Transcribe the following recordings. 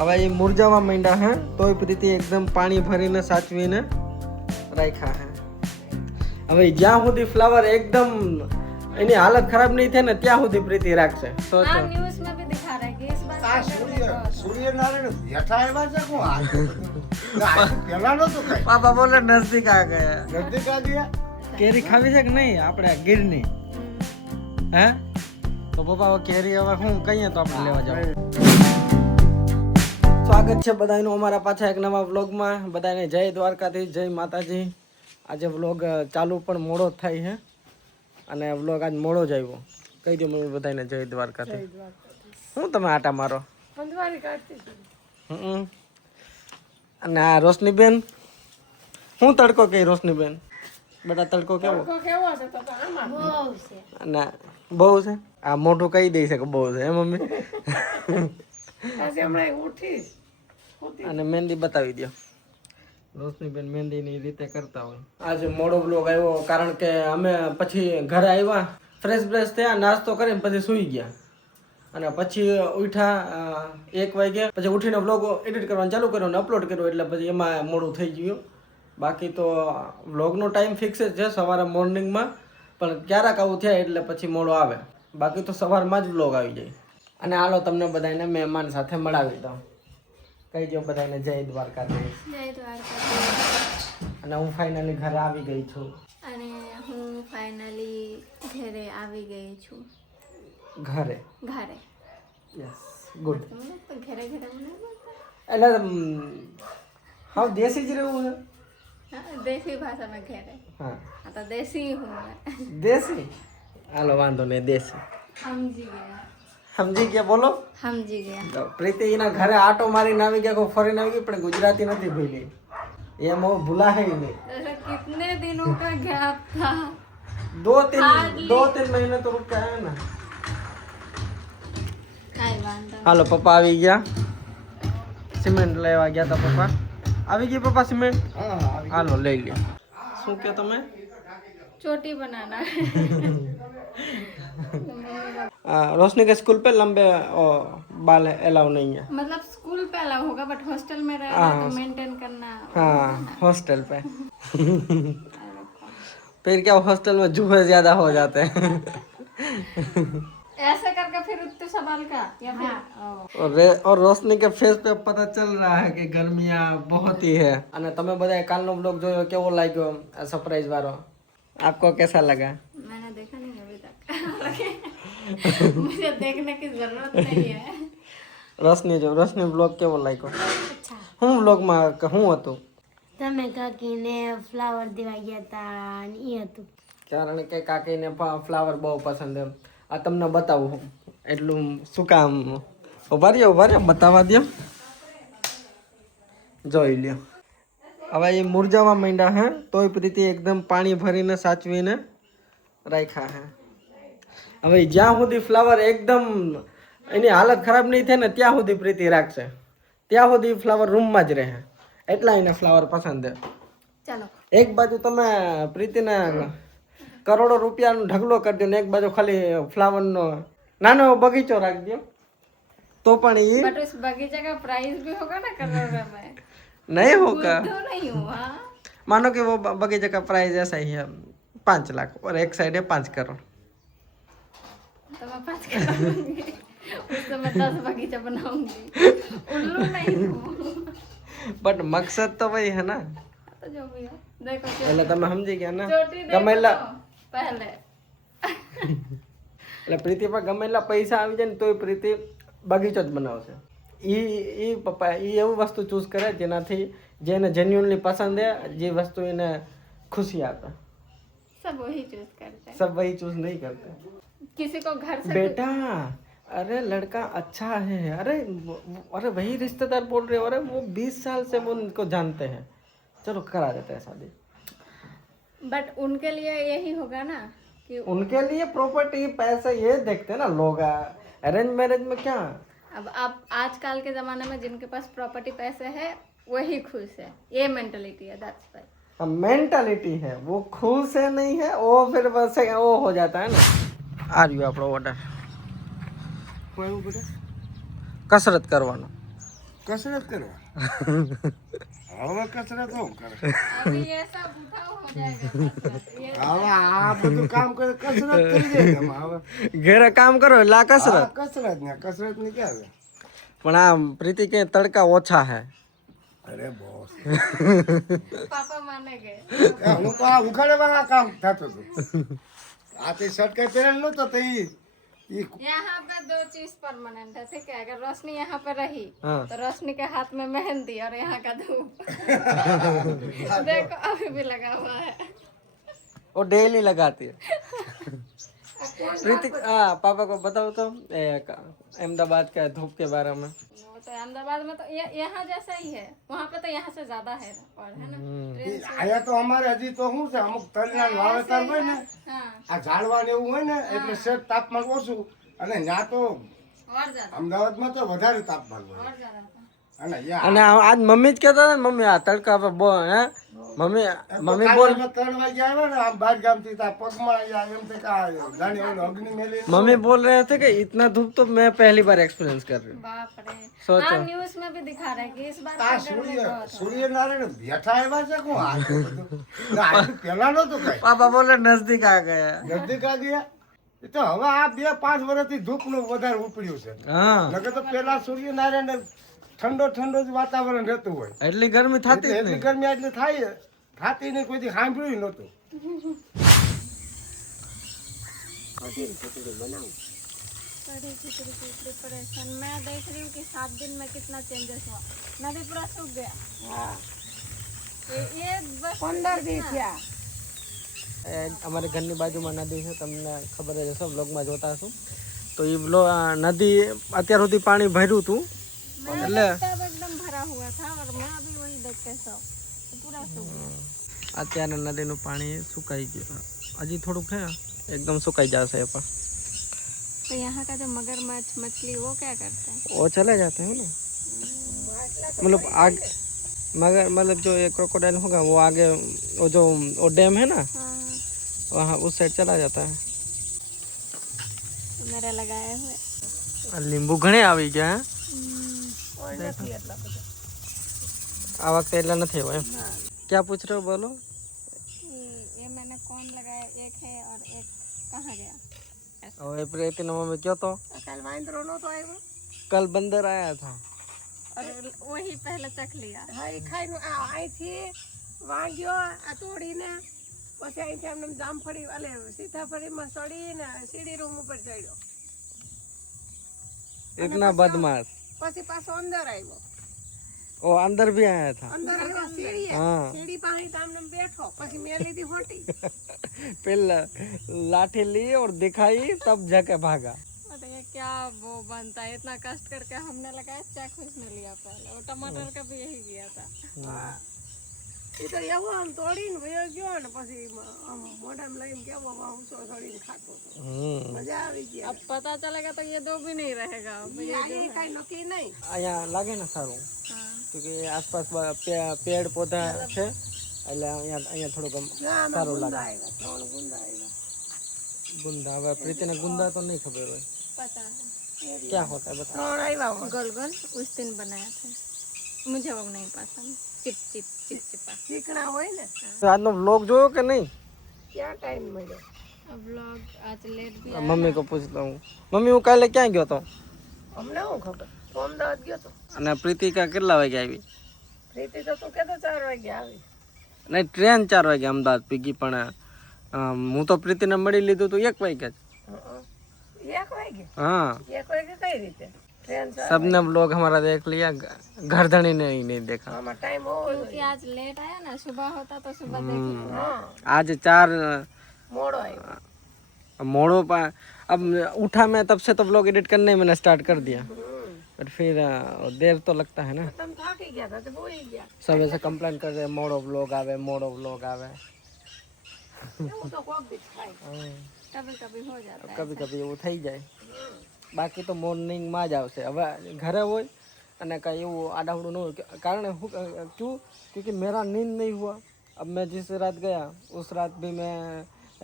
હવે એ મુરજાવા માંડ્યા હે તોય પ્રીતિ એકદમ પાણી ભરીને સાચવીને રાખ્યા હે. હવે જ્યાં સુધી ફ્લાવર એકદમ એની હાલત ખરાબ નહીં થાય ને ત્યાં સુધી પ્રીતિ રાખશે. તો हाँ न्यूज़ में भी दिखा रहा है कि इस बार सूर्य नारायण यथा एवा છે કો આ પેલા નો તો કઈ પાપા બોલે નજદીક આ ગયા. નજદીક આ ગયા. કેરી ખાવી છે કે નહીં આપણે ગીરની? હે તો પપ્પા હવે કેરી હવે હું કહીએ તો આપણે લેવા જાવ. સ્વાગત છે બધાનું અમારા પાછા એક નવા વ્લોગમાં. બધાને જય દ્વારકાધીશ, જય માતાજી. આજે વ્લોગ ચાલુ પણ મોડો જ થાય છે અને વ્લોગ આજ મોડો જ આવ્યો. કહી દો મમ્મી બધાને જય દ્વારકાધીશ. શું તમે આટા મારો? અને આ રોશનીબેન શું તડકો કહી? રોશનીબેન બેટા તડકો કેવો? અને બહુ છે. આ મોઢું કહી દઈ છે કે બહુ છે. હે મમ્મી? અને મહેંદી બતાવી દો. રોશનીબેન મહેંદીની રીતે કરતા હોય. આજે મોડો બ્લોગ આવ્યો કારણ કે અમે પછી ઘરે આવ્યા, ફ્રેશ થયા, નાસ્તો કરીને પછી સૂઈ ગયા અને પછી ઉઠ્યા 1 વાગે. પછી ઉઠીને બ્લોગ એડિટ કરવાનું ચાલુ કર્યો અને અપલોડ કર્યો એટલે પછી એમાં મોડું થઈ ગયું. બાકી તો વ્લોગનો ટાઈમ ફિક્સ જ છે સવારે મોર્નિંગમાં, પણ ક્યારેક આવું થાય એટલે પછી મોડો આવે. બાકી તો સવારમાં જ વ્લોગ આવી જાય. અને હાલો તમને બધાને મહેમાન સાથે મળાવી દઉં. કહી દો બધાને જય દ્વારકાધીશ. जय द्वारकाधीश. અને હું ફાઇનલી ઘરે આવી ગઈ છું. અને હું ફાઇનલી ઘરે આવી ગઈ છું. ઘરે યસ ગુડ. ઘરે એટલે હા દેશી જ રહેવું છે. देसी भाषा में घरे. હા हाँ तो देसी हूँ मैं. દેશી. હાલો વાંધો નહીં દેશી. समझी गया. સમજી ગયા? બોલો. समझी गया. તો પ્રીતિ એના ઘરે આટો મારીને આવી ગયા, કોઈ ફરીને આવી ગઈ, પણ ગુજરાતી નથી ભૂલી. એમ હવે ભૂલાય નહીં. ऐसा कितने दिनों का गैप था. 2-3 મહિને તો રૂપિયા આવ્યા ને. काई वांधा. હાલો પપ્પા આવી ગયા. સિમેન્ટ લેવા ગયા હતા પપ્પા. આવી ગઈ પપ્પા સિમેન્ટ? હા આવી હાલો લઈ લ્યો. શું કે તમે? चोटी बनाना है. रोशनी के स्कूल पे लंबे बाल अलाउ नहीं है. मतलब स्कूल पे अलाउ होगा बट हॉस्टल में रहेगा तो मेंटेन करना. हाँ हॉस्टल पे. फिर क्या हॉस्टल में जुए ज्यादा हो जाते हैं. ऐसे करके फिर उतने सवाल का या फिर और रोशनी के फेस पे पता चल रहा है कि गर्मियां बहुत ही है. અને તમે બધા કાલનો બ્લોગ જોયો, કેવો લાગ્યો સરપ્રાઈઝ વાળો? आपको कैसा लगा? मैंने देखा नहीं अभी तक. मुझे देखने की जरूरत नहीं है. રોશની બ્લોગ કેવો લાગ્યો? अच्छा. હું બ્લોગમાં હું હતું? તમે કાકીને ફ્લાવર દેવા ગયા હતા અને એ હતું. કારણ કે કાકીને ફ્લાવર બહુ પસંદ એમ. આ તમને બતાવું એટલું શું કામ. ઉભા રહ્યો બતાવવા દો. જોઈ લ્યો. હવે એ મુરજાવા માંડ્યા હે તોય પ્રીતિ એકદમ પાણી ભરીને સાચવીને રાખ્યા હે. હવે જ્યાં સુધી ફ્લાવર એકદમ એની હાલત ખરાબ નહીં થાય ને ત્યાં સુધી પ્રીતિ રાખશે. ત્યાં સુધી ફ્લાવર રૂમમાં જ રહે. એટલા એને ફ્લાવર પસંદ છે. चलो. એક બાજુ તમે પ્રીતિને કરોડો રૂપિયાનો ઢગલો કરી દો ને એક બાજુ ખાલી ફ્લાવરનો નાનો બગીચો રાખી દો તો પણ એ बट उस बगीचे का प्राइस भी होगा ना करोड़ों में. नहीं होगा. तो नहीं हुआ. मानो कि वो बगीचे का प्राइस ऐसा ही है 5 लाख और एक साइड है 5 करोड़. तो मैं 5 करूंगी. उससे मैं 10 बगीचा बनाऊंगी. उल्लू नहीं हूँ. बट मकसद तो वही है ना. तो जो भी हो देखो એટલે તમે સમજી ગયા ને. चोटी ગમે देखो એટલા तो पहले. એટલે પ્રીતિ પર ગમે એટલા પૈસા આવી જાય ને તોય પ્રીતિ બગીચો જ બનાવશે. ઈ પપ્પા ઈ એવું વસ્તુ ચૂઝ કરે જેનાથી જેને જેન્યુઅનલી પસંદ है, જે વસ્તુ એને ખુશી આપે. सब वही चूज करते हैं. सब वही चूज नहीं करते. किसी को घर से बेटा अरे लड़का अच्छा है. अरे वही रिश्तेदार बोल रहे हो. अरे वो 20 साल से वो उनको जानते हैं. चलो करा देते हैं शादी. बट उनके लिए यही होगा ना कि उनके लिए प्रॉपर्टी पैसे ये देखते हैं ना लोग. अरेंज मैरिज में क्या अब आप आजकल के ज़माने में जिनके पास प्रॉपर्टी पैसे है वही खुश है. ये मेंटलिटी है. That's why. मेंटालिटी है. वो खुश है नहीं है वो फिर बस वो हो जाता है ना. आ रही આપણો ઓર્ડર. कसरत કરવાનો. कसरत કરવા હવે કસરત હું કરે अभी ये सब उठाओ हो जाएगा कसरत। ये હવે આ બધું કામ કરે કસરત થઈ જાય એમાં હવે ઘરે કામ કરો એટલે આ કસરત. આ કસરત ની ક્યાં છે? પણ આ પ્રીતિ કે તડકા ઓછા હે. અરે બોસ पापा माने गए। હું તો આ ઉખાડે આ કામ થતું હતું આ તે શર્ટ કઈ પહેરેલ નતો તો ઈ यहाँ पे दो चीज परमानेंट है, ठीक है। अगर रोशनी यहाँ पे रही हाँ। तो रोशनी के हाथ में मेहंदी और यहाँ का धूप। देखो अभी भी लगा हुआ है। वो डेली लगाती है. प्रीति हाँ पापा को बताओ तो अहमदाबाद का धूप के बारे में. वो तो अहमदाबाद में तो यहाँ जैसा ही है, वहाँ पे तो यहाँ से ज्यादा है और है ना ट्रेन से। અહીંયા તો અમારે હજી તો શું છે અમુક તલના વાવેતર હોય ને हाँ આ ઝાડવા ને એવું હોય ને એટલે શેઠ તાપમાન ઓછું અને ત્યાં તો और ज्यादा અમદાવાદમાં તો વધારે તાપમાન હોય और ज्यादा था। અને અહીંયા અને આજ મમ્મી જ કહેતા હતા ને મમ્મી આ તડકા પર બો હે મમ્મી મમ્મી બોલ 3 વાગે આવ્યા ને આમ બાર ગામથી તા પગમાં આવ્યા એમ તે કા જાણી ઓલો અગ્નિ મેલી मम्मी बोल रहे थे कि इतना धूप तो मैं पहली बार एक्सपीरियंस कर रही हूँ. बाप रे। सोचो. हाँ न्यूज में भी दिखा रहे हैं कि इस बार આ गर्मी बहुत हो। સૂર્યનારાયણ બેઠા આવ્યા છે કોણ આ બધું આ પેલા નતું કઈ पापा बोल रहे नजदीक आ गया. નજદીક આ ગયા એ તો હવે આ 2-5 વર્ષથી ધૂપનું વધારે ઉપડ્યું છે हाँ નકર તો પેલા સૂર્યનારાયણ ઠંડો જ વાતાવરણ રહેતું હોય એટલી ગરમી થતી જ એટલી નહીં. ગરમી એટલી થાય થાતી નહીં કોઈથી સાંભળ્યું નહોતું कड़ी खिचड़ी की प्रिपरेशन मैं देख रही हूँ कि 7 दिन में कितना चेंजेस हुआ। नदी पूरा सूख गया। ये बस 15 दिन क्या। અમારી ઘરની બાજુમાં નદી છે, તમને ખબર જ હશે, બ્લોગમાં જોતા હશો. તો એ નદી અત્યાર સુધી પાણી ભર્યું હતું એટલે तब एकदम भरा हुआ था और मैं अभी वही देख के सब तो पूरा सूख गया। અત્યારે નદીનું પાણી સુકાઈ ગયું. હજી થોડુંક છે, એકદમ સુકાઈ જશે એ પણ. तो यहाँ का जो मगरमच्छ मछली वो क्या करते हैं? वो चले जाते हैं ना, मतलब आगे मगर मतलब जो ये क्रोकोडाइल होगा वो आगे वो जो वो डैम है ना हाँ वहाँ उस साइड चला जाता है. तो मेरे लगाए हुए લીંબુ ઘણે આવી ગયા હે? આ વખતે એટલા નથી આવ્યા એમ. क्या पूछ रहे हो बोलो. ये मैंने कौन लगाया, एक है और एक कहाँ गया? હવે પ્રીતિનો મમ્મી કયો તો कल वाइंद्रो नो तो आएगा कल बंदर आया था. और वही पहले चख लिया। હા એ ખાઈને અહીંથી વાંગ્યો આ તોડીને પછી અહીંથી આમને જામફળી એટલે સીતાફળીમાં સડીને સીડી રૂમ ઉપર ચડ્યો इतना बदमाश. પછી પાછો અંદર આવ્યો वो अंदर भी आया था. અંદર આવ્યો સીડીએ हाँ સીડી પાસે આમને બેઠો પછી મેં લીધી હોટી पहले लाठी ली और दिखाई तब जाके भागा. और ये क्या वो बनता है, इतना कष्ट करके हमने लगाया, चाकू इसने लिया पहले। वो टमाटर का भी यही किया था। એ તો એવો આમ તોડીને વયો ગયો ને પછી આમ મોઢામાં લઈને કેવો વાંસો સડીને ખાતો હતો મજા આવી ગઈ अब पता चलेगा तो ये दो भी नहीं रहेगा। अब ये આજે કાંઈ નક્કી નહીં અહીંયા લાગે ને સારું, हाँ। क्योंकि आसपास पेड़ पौधा છે એટલે અહીંયા થોડુંક આમ ના આમાં સારું ગુંદા લાગે. આવ્યા 3 ગુંદા આવ્યા गुंदा, હવે પ્રીતિને गुंदा तो नहीं खबर હોય पता है क्या होता है बता. 3 આવ્યા गोल गोल उस दिन बनाया था, मुझे वो नहीं पसंद। चिप चिप चिप चिपा। ચીકણા હોય ને આજનો વ્લોગ જોયો કે નહીં? ક્યાં ટાઈમ મળ્યો अब व्लॉग आज लेट भी મમ્મી કો પૂછતા હું. મમ્મી હું કાલે ક્યાં ગયો તો અમને શું ખબર તું અમદાવાદ ગયો તો અને પ્રીતિકા કેટલા વાગે આવી? પ્રીતિ તો તું કહેતો 4 વાગે આવી નહીં, ટ્રેન 4 વાગે અમદાવાદ પીગી, પણ હું તો પ્રીતિને મળી લીધું તો 1 વાગે જ. 1 વાગે हाँ 1 વાગે કઈ રીતે ટ્રેન सबने व्लॉग हमारा देख लिया, घरधनी ने ही नहीं देखा. આમાં ટાઈમ હોવો क्योंकि आज लेट आया ना, सुबह होता तो सुबह देख लेते। હા आज 4 મોડો આવ્યો मोड़ों पर अब उठा मैं, तब से तो व्लॉग एडिट करने मैंने स्टार्ट कर दिया, बट फिर देर तो लगता है ना. તમે થાકી ગયા હતા તો ભૂલી ગયા सब ऐसे कंप्लेन कर रहे मोड़ो व्लॉग आवे, मोड़ो व्लॉग आवे. એવું તો કોક દી થાય कभी कभी हो जाता है। कभी कभी એવું થઈ જાય, બાકી તો મોર્નિંગમાં જ આવશે. હવે ઘરે હોય અને કાંઈ એવું આડાવડું ન હોય, કારણ क्यों, क्योंकि मेरा नींद नहीं हुआ. अब मैं जिस रात गया उस रात भी मैं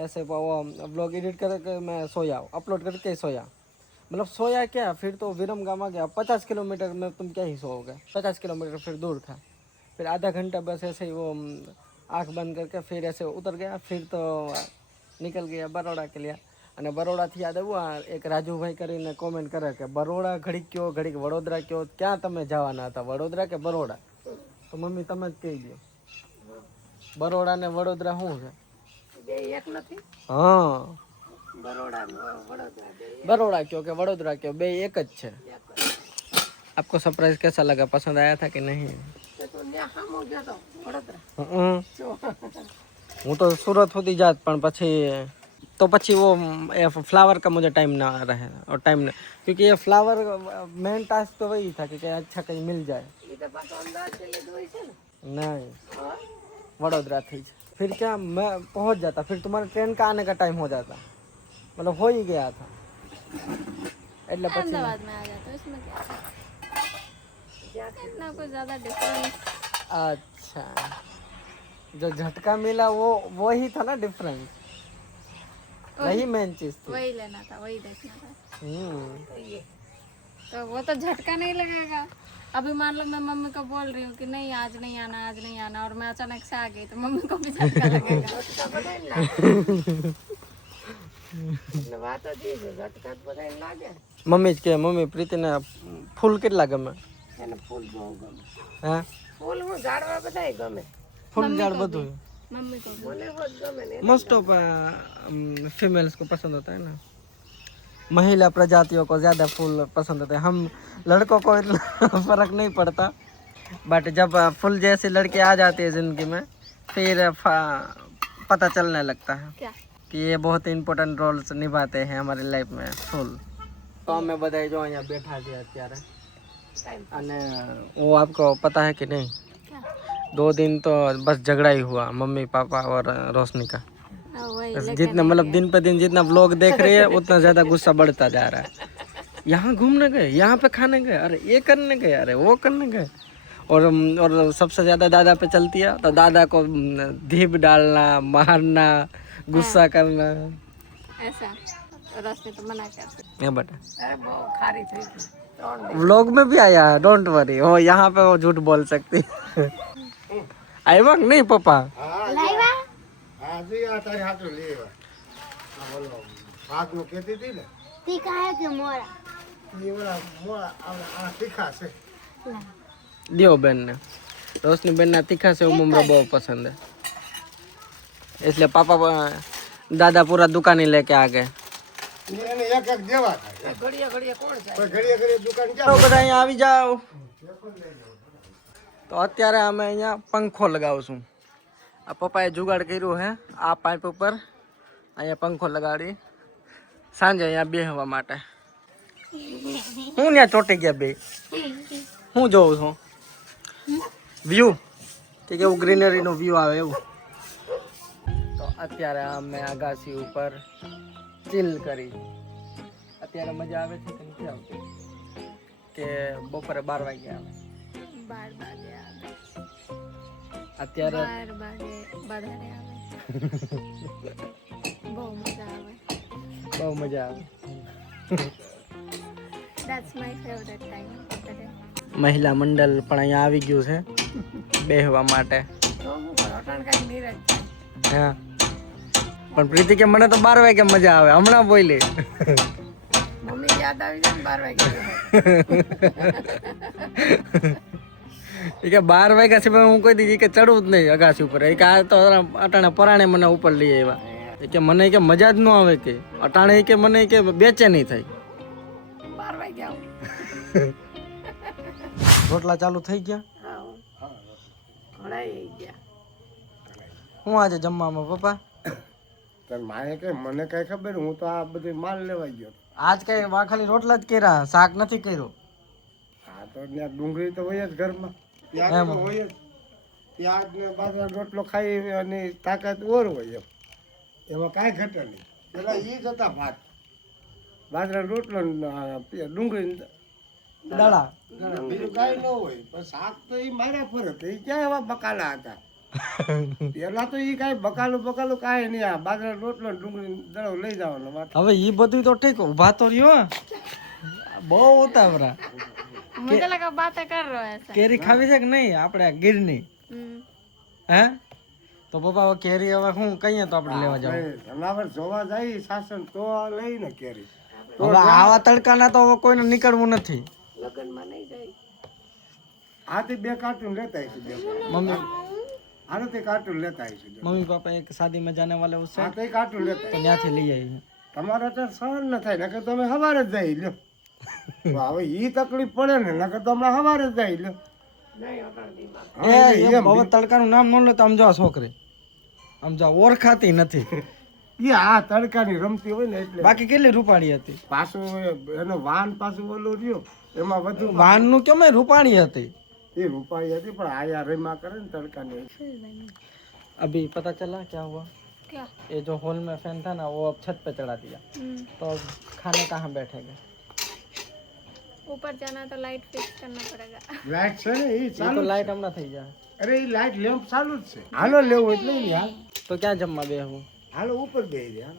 ऐसे वो व्लॉग एडिट करके मैं सोया, अपलोड करके सोया. मतलब सोया क्या, फिर तो विरमगाम आ गया, 50 किलोमीटर में तुम क्या ही सोओगे, 50 किलोमीटर फिर दूर था। फिर आधा घंटा बस ऐसे ही वो आँख बंद करके फिर ऐसे उतर गया, फिर तो निकल गया बरोड़ा के लिए। અને બરોડાથી યાદ આવ્યું, એક રાજુભાઈ કરીને કોમેન્ટ કરે કે બરોડા ઘડીક કયો, ઘડીક વડોદરા કયો, ક્યાં તમે જવાના હતા, વડોદરા કે બરોડા? તો મમ્મી તમે જ કહી દો, બરોડા ને વડોદરા શું છે? બે એક નથી. હા, બરોડા વડોદરા બે બરોડા કયો કે વડોદરા કયો, બે એક જ છે. आपको सरप्राइज कैसा लगा, पसंद आया था कि नहीं? તો તું ન્યા સામો ગયો તો વડોદરા. હું તો सूरत સુધી जात, પણ પછી तो પછી वो फ्लावर का मुझे टाइम ना रहे, और टाइम ना, क्योंकि ये फ्लावर मेन टास्क तो वही था कि अच्छा कहीं मिल जाए। એ તો પાછો અંદાજ છે લીધો હોય છે ને. नहीं, वडोदरा थी, फिर क्या मैं पहुंच जाता, फिर तुम्हारे ट्रेन का आने का टाइम हो जाता, मतलब हो ही गया था। એટલે પછી अहमदाबाद में आ जाता है, इसमें क्या इतना कुछ ज्यादा डिफरेंस। अच्छा, जो झटका मिला वो ही था ना डिफरेंस, वही मेन चीज थी। वही लेना था, वही देखना था। हम्म, तो वो तो झटका नहीं लगेगा। अभी मान लो मैं मम्मी को बोल रही हूँ कि नहीं आज नहीं आना, आज नहीं आना, और मैं अचानक से आ गई तो मम्मी को भी झटका लगेगा। ઝટકા બધાને લાગે. એટલે વાત જ એ છે, ઝટકા તો બધાને લાગે. મમ્મી જ કે મમ્મી પ્રીતિને ફૂલ કેટલા ગમે? એને ફૂલ બહુ ગમે. હે, ફૂલ હું ઝાડવા બધાય ગમે. फूल झाड़ બધું मम्मी को भी। ફૂલે બહુ જ ગમે ને. मोस्ट ऑफ फीमेल्स को पसंद होता है ना, महिला प्रजातियों को ज़्यादा फूल पसंद होते हैं। हम लड़कों को इतना फर्क नहीं पड़ता, बट जब फूल जैसी लड़की आ जाती है ज़िंदगी में, फिर पता चलने लगता है क्या? कि ये बहुत इम्पोर्टेंट रोल्स निभाते हैं हमारी लाइफ में फूल। तो અમે બધા જો અહીંયા બેઠા છીએ અત્યારે, અને वो आपको पता है कि नहीं, क्या? 2 दिन तो बस झगड़ा ही हुआ मम्मी पापा और रोशनी का। वही जितना मतलब दिन पे दिन जितना व्लॉग देख रही है उतना ज्यादा गुस्सा बढ़ता जा रहा है। यहाँ घूमने गए, यहाँ पे खाने गए, अरे ये करने गए, अरे वो करने गए, और सबसे ज्यादा दादा पे चलती है, तो दादा को धीप डालना, मारना, गुस्सा करना। ऐसा रास्ते तो मना करते। ये बेटा અરે બહુ ખારી થઈ ગઈ. 3 દિવસ. व्लॉग में भी आया है, डोंट वरी, वो यहाँ पे वो झूठ बोल सकती आया नहीं पापा? હા જી આ તારી હાથે લેવા આ બોલો ભાગનું કહેતી હતી ને तीखा है कि मोरा? એ ઓલા મોળા આ તીખા છે. दियो बेन ने, रोशनी बेन ना तीखा से उमरा बहुत पसंद है, इसलिए पापा दादा पूरा दुकान ही लेके आ गए। એને એક એક દેવા થાય. ઘડીએ ઘડીએ કોણ જાય? કોઈ ઘડીએ ઘડીએ દુકાન તો ક્યાં બધા અહીંયા આવી જાઓ. તો અત્યારે અમે અહીંયા પંખો લગાવશું. આ પપ્પાએ જુગાડ કર્યું હે આ પાઇપ ઉપર, અહીંયા પંખો લગાડી સાંજે અહીંયા બેહવા માટે. હું ત્યાં ચોંટી ગયા બે, હું જોઉં છું વ્યૂ કે કેવું ગ્રીનરીનો વ્યૂ આવે એવું. તો અત્યારે અમે આગાસી ઉપર ચીલ કરી. અત્યારે મજા આવે છે કે નથી આવતી, કે બપોરે 12 વાગે આવે? 12 વાગે આવે, અત્યારે 12 વાગે વધારે આવે. બહુ મજા આવે. બહુ મજા આવે. That's my favorite time of the day. મહિલા મંડળ પણ અહીંયા આવી ગયું છે બેહવા માટે. તો હું અટાણ કાંઈ નીરજ થાય. હા, પણ પ્રીતિ કે મને તો 12 વાગે મજા આવે, હમણાં બોલી. મમ્મી યાદ આવી જાય ને 12 વાગે. એ કે 12 વાગ્યા સિવાય હું કોઈ દી કે ચડવું જ નહીં અગાસી ઉપર. એ કે આ તો અટાણે પરાણે મને ઉપર લઈ આવ્યા. એ કે મને કે મજા જ ન આવે, કે અટાણે કે મને કે બેચેની થઈ. 12 વાગે આવું. રોટલા ચાલુ થઈ ગયા. હા ઘણાય ગયા. હું આજે જમવામાં પપ્પા? તને માએ કે મને કઈ ખબર, હું તો આ બધી માલ લેવા ગયો. આજ કઈ ખાલી રોટલા જ કર્યા, શાક નથી કર્યું. હા તો ત્યાં ડુંગળી તો હોય જ ઘરમાં, ત્યાં તો હોય જ. ત્યાં જ ને બાજરા રોટલો ખાઈ અને તાકાત ઓર હોય એમ, એમાં કાંઈ ઘટે નહીં. પેલા એ જ હતા ભાત, બાજરા રોટલો ને ડુંગળી દડા બીજું કાંઈ ન હોય. પણ શાક તો એ મારા પર હતું, એ ક્યાં એવા બકાલા હતા. પેલા તો એ કાંઈ બકાલું કાંઈ નહીં. આ બાજરા રોટલો ને ડુંગળી દડો લઈ જવાનો. હવે ઈ બધું તો ઠીક, ઉભા તો રહ્યો. બહુ ઉતાવળા. मुझे लगा बातें कर रहे हो ऐसा। કેરી ખાવી છે કે નહીં આપણે ગીરની? હે તો પપ્પા હવે કેરી હવે હું કહીએ તો આપણે લેવા જાવ. જનાવર જોવા જાય શાસન તો લઈ ને કેરી. હવે આવા તડકાના તો હવે કોઈને નીકળવું નથી. લગ્નમાં નહીં જાય. આથી 2 કાર્ટૂન લેતા આવીશું. મમ્મી આનાથી કાર્ટૂન લેતા આવીશું. મમ્મી પાપા એક શાદી में जाने वाले उससे આ તો કાર્ટૂન લેતા तो ત્યાંથી લઈ આવી. તમારે તો સહન ન થાય નકર તમે સવારે જ જાય લ્યો. તો હવે ઈ તકલીફ પડે ને નકર તો હમણાં સવારે જ જાય લ્યો. એ હવે તડકાનું નામ ન લે તો આમ જો આ છોકરી આમ જો ઓળખાતી નથી. ઈ આ તડકાની રમતી હોય ને એટલે બાકી કેટલી રૂપાળી હતી. પાછું એનો વાન પાછું ઓલું રહ્યો એમાં વધુ વાનનું કેમ રૂપાળી હતી. એ રૂપાઈ હતી પણ આયા રેમાં કરે ને તડકાની. अभी पता चला क्या हुआ? क्या? ये जो हॉल में फैन था ना वो अब छत पे चढ़ा दिया तो अब खाने कहाँ बैठेंगे? ऊपर जाना तो लाइट फिक्स करना पड़ेगा। લાઈટ છે ને ઈ ये ચાલુ तो लाइट हमने થઈ જાય. અરે ઈ લાઈટ લેમ્પ ચાલુ જ છે. હાલો લેવું એટલે ઈ હાલ તો ક્યાં જમવા બેહું? હાલો ઉપર બેહી રહ્યા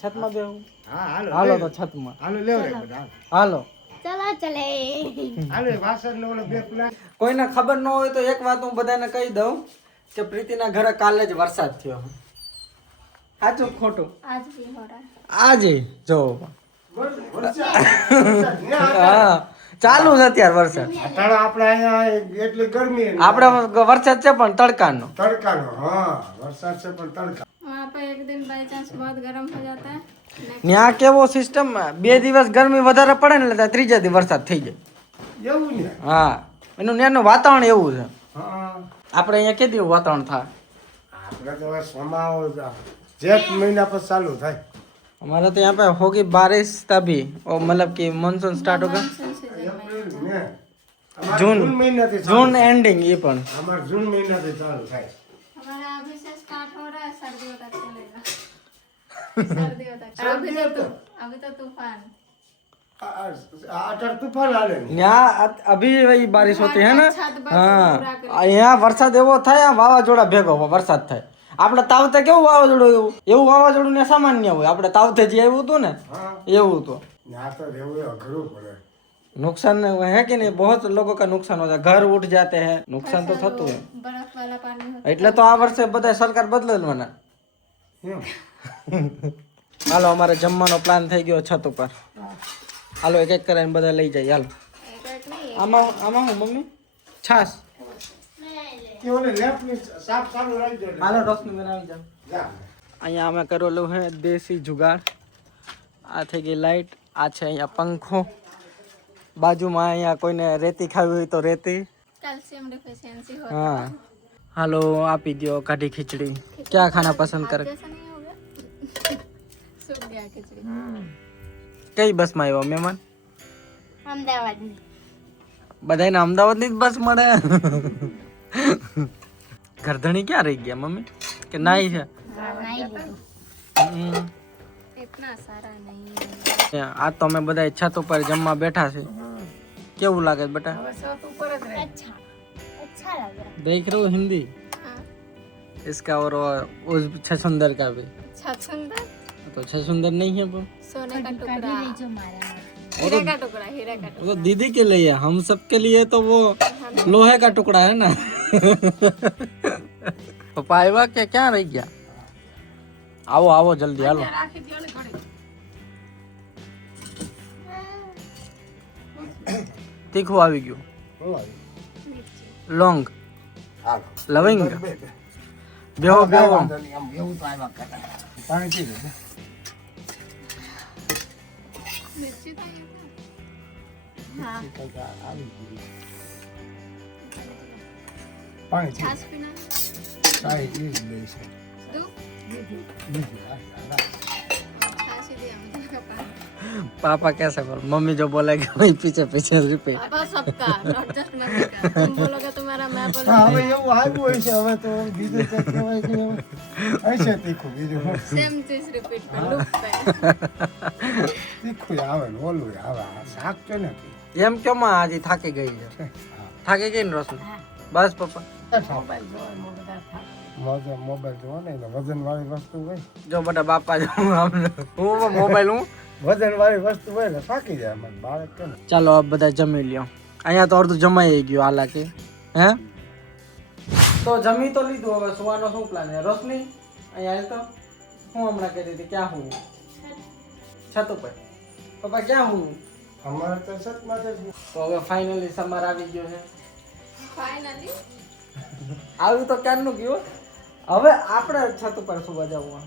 છતમાં બેહું? હા હાલો હાલો લે. તો છતમાં હાલો લેવ રે બધા હાલો. चलो चले હાલો એ વાસણ ને ઓલો બે પ્લાન કોઈને ખબર ન હોય તો એક વાત હું બધાને કહી દઉં કે પ્રીતિના ઘરે કાલે જ વરસાદ થયો. સાચું ખોટું? आज भी हो रहा है। આજે જો હા ચાલુ છે અત્યારે વરસાદ. અટાણે આપણે અહીંયા એટલી ગરમી ને આપણે વરસાદ છે પણ તડકાનો. તડકાનો હા વરસાદ છે પણ તડકા वहाँ पे एक दिन बाई चांस बहुत गर्म हो जाता है। ત્યાં કેવો સિસ્ટમ 2 દિવસ ગરમી વધારે પડે ને એટલે ત્રીજા દિવસ વરસાદ થઈ જાય. એવું ને હા એનું ત્યાંનું વાતાવરણ એવું છે. હા આપણે અહીંયા કેદી વાતાવરણ થાય? આપણે તો હવે સમાવો જેઠ મહિના પછી ચાલુ થાય. हमारे तो यहाँ पे होगी बारिश तभी और मतलब कि मानसून स्टार्ट होगा એપ્રિલ મે અમારે जून જૂન મહિનાથી ચાલુ जून एंडिंग ये पण અમારે જૂન મહિનાથી ચાલુ થાય. हमारा अभी से स्टार्ट हो रहा है, सर्दियों तक चलेगा। सर्दियों तक अभी तो तूफान। અટાર તુફાન હાલે ને यहाँ अभी वही बारिश होती है ना छत पर हाँ यहाँ वरसाદ એવો થાય વાવાઝોડા ભેગો વરસાદ થાય. આપણે તાવતે કેવું વાવાઝોડું એવું વાવાઝોડું ને સામાન્ય હોય. આપણે તાવતે જે આવ્યું હતું ને હા એવું તો ત્યાં તો રહેવું એ અઘરું પડે. नुकसान है कि नहीं? बहुत लोगों का नुकसान होता है, घर उठ जाते हैं, नुकसान तो થતું હોય. बर्फ वाला पानी होता એટલે તો આ વર્ષે બધા સરકાર બદલવાના. એમ હાલો અમારે જમવાનો પ્લાન થઈ ગયો છત ઉપર. હાલો એક એક કરીને બધા લઈ જાય. હાલો है। एक नहीं આમાં આમાં હું મમ્મી છાસ. કે ઓલે લેફ્ટની સાફ ચાલુ રાખી દે. હાલો રોશની બનાવી જાવ. જા. અહીંયા અમે કરેલું છે દેશી જુગાડ. આ થઈ ગઈ લાઈટ. આ છે અહીંયા પંખો. બાજુમાં અહીંયા કોઈને રેતી ખાવી હોય તો રેતી. कैल्शियम डिफिशियंसी हो हाँ हेलो आप ही दियो कढ़ी खिचड़ी. क्या खाना पसंद करे? जैसा नहीं हो गया सूख गया खिचड़ी। કઈ બસમાં આવ્યો મહેમાન? अहमदाबाद में બધાને અમદાવાદની જ બસ મળે. ઘરધણી ક્યાં રહી ગયા મમ્મી કે નાઈ છે? હમ. इतना सारा नहीं। આ તો અમે બધા છત ઉપર જમવા બેઠા છે. કેવું લાગે છે બેટા? હવે સત ઉપર જ રહે. अच्छा अच्छा लग रहा देख रहे हो हिंदी हाँ। इसका और उस छछुंदर का भी. छछूंदर तो छछुंदर नहीं है वो सोने का टुकड़ा, है जो मारा हीरे का टुकड़ा, हीरे का वो तो दीदी के लिए है. हम सब के लिए तो वो लोहे का टुकड़ा है ना. पप्पा આવ્યા કે ક્યાં રહી ગયા? આવો આવો જલ્દી હાલો. રાખી દ્યો ને ઘડી. તીખું આવી ગયું. હું આવી. લોંગ હાલો. લવિંગ બે, બે. બેહો બેહો. વાંધો નહીં, આમ એવું તો આવ્યા કરે. પાણી પી લે. मिर्ची तो ये था। हाँ આવી ગયું. પાણી પી. छाछ पीना है? ચાય પી જ લઈશ. दूध? બીજું આ સારા. छाछ ही दिया मुझे का पानी। पापा कैसे बोल? मम्मी जो बोलेगी वही पीछे पीछे रिपीट. पापा सबका, नॉट जस्ट मम्मी का। तुम बोलोगे तुम्हारा, मैं હા, बोलूंगी। હવે એવું આવ્યું હોય છે હવે તો બીજું તો કહેવાય કે હવે હશે તીખું બીજું શું? सेम चीज रिपीट कर लूप पे। તીખું આવે ને ઓલું આવે આ શાક છે ને એમ કેમ આજે થાકી ગઈ છે? થાકી ગઈ ને રોશની? બસ પપ્પા મોબાઈલ જોવો ને એટલે વજન વાળી વસ્તુ હોય જો બેટા બાપા જો હું મોબાઈલ હું વજન વાળી વસ્તુ હોય ને થાકી જાય મને બાળક કે ને. ચાલો આપ બધા જમી લ્યો. અહીંયા તો અડધું જમાઈ ગયું હાલાકી. હે તો જમી તો લીધું, હવે સુવાનો શું પ્લાન છે? રોશની અહીંયા આવી તો હું હમણાં કહેતી હતી ક્યાં હું છત ઉપર. પપ્પા ક્યાં હું? અમારે તો સતમાં જ તો હવે ફાઇનલી સમર આવી ગયો છે. फाइनली આવ્યું તો ક્યારનું ગયું. હવે આપણે છત ઉપર સુવા જવું.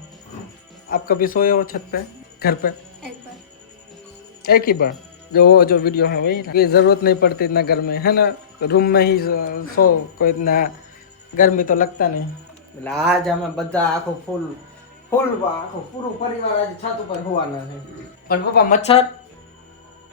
આપ કભી સોए हो छत पे घर पे? एक बार एक ही बार जो वो जो वीडियो है वही ना? कोई जरूरत नहीं पड़ती इतना घर में है ना, रूम में ही सो कोई इतना गर्मी तो लगता नहीं. એટલે આજ અમે બધા આખો ફૂલ આખો પૂરો પરિવાર આજે છત ઉપર હોવાના છે. પણ પપ્પા મચ્છર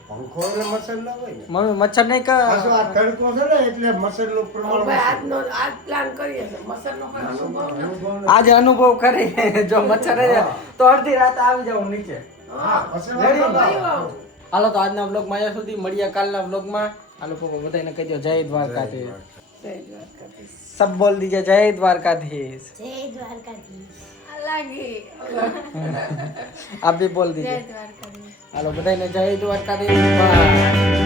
પંખો એટલે મચ્છર ના હોય ને. મમ્મી મચ્છર નહીં પાછો આ તડકો છે ને એટલે મચ્છરનું પ્રમાણ હવે ઓછું. આજ પ્લાન કરીએ છીએ મસરનો પણ અનુભવ ને. અનુભવ ને. આજે અનુભવ કરી જો મચ્છર રહે તો અડધી રાત આવી જાવ નીચે. હા મચ્છર રેડી? વાળો આવું. હાલો તો આજના બ્લોગમાં અહીંયા સુધી, મળીએ કાલના બ્લોગમાં. હાલો પપ્પા બધાને કહી દો જય દ્વારકાધીશ. જય દ્વારકાધીશ. सब बोल दीजिए जय द्वारकाधीश. जय द्वारकाधीश. अलग आप भी बोल जय दीजिए. द्वारकाधीश. હાલો બધાને જય દ્વારકાધીશ. બાય.